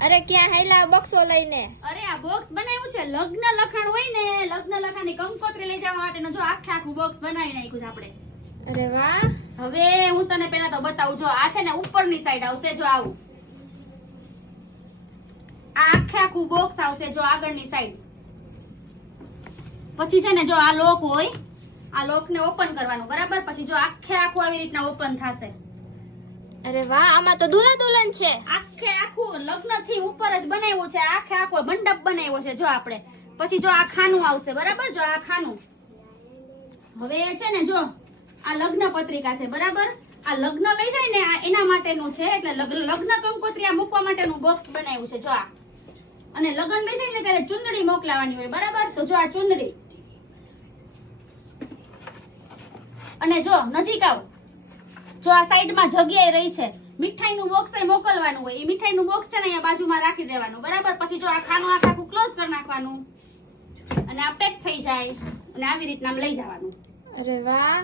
અરે ક્યાં હાઈલા બોક્સો લઈને? અરે આ બોક્સ બનાવ્યું છે લગ્ન લખાણ હોય ને, લગ્ન લખાણની કંકોત્રી લઈ જવા માટેનો જો આખું બોક્સ બનાવી નાખ્યું છે આપણે. અરે વાહ. હવે હું તને પહેલા તો બતાવું. જો આ છે ને ઉપરની સાઈડ આવશે. જો આવું આ આખું બોક્સ આવશે. જો આગળની સાઈડ. પછી છે ને જો આ લોક હોય, આ લોક ને ઓપન કરવાનું બરાબર. પછી જો આખું આવી રીતના ઓપન થશે. અરે વાહ, આમાં તો દુલ્હા દુલ્હન છે. આખું લગ્ન થી ઉપર જ બનાવ્યું છે. આખો મંડપ બનાવ્યો છે જો આપણે. પછી જો આ ખાનું આવશે બરાબર. જો આ ખાનું. હવે છે ને જો આ લગ્ન પત્રિકા છે બરાબર. આ લગ્ન લઈ જાય ને એના માટેનું છે. એટલે લગ્ન કંકોત્રી આ મૂકવા માટેનું બોક્સ બનાવ્યું છે. જો આ અને લગ્ન લઈ જાય ને ત્યારે ચુંદડી મોકલાવાની હોય બરાબર. તો જો આ ચુંદડી. અને જો નજીક આવ. જો આ સાઈડમાં જગ્યાએ રહી છે. મીઠાઈનું બોક્સ મોકલવાનું હોય. એ મીઠાઈનું બોક્સ છે ને અહીંયા બાજુમાં રાખી દેવાનું બરાબર. પછી જો આ ખાનું આખું ક્લોઝ કરી નાખવાનું અને આ પેક થઈ જાય અને આવી રીતના આમ લઈ જવાનું. અરે વાહ.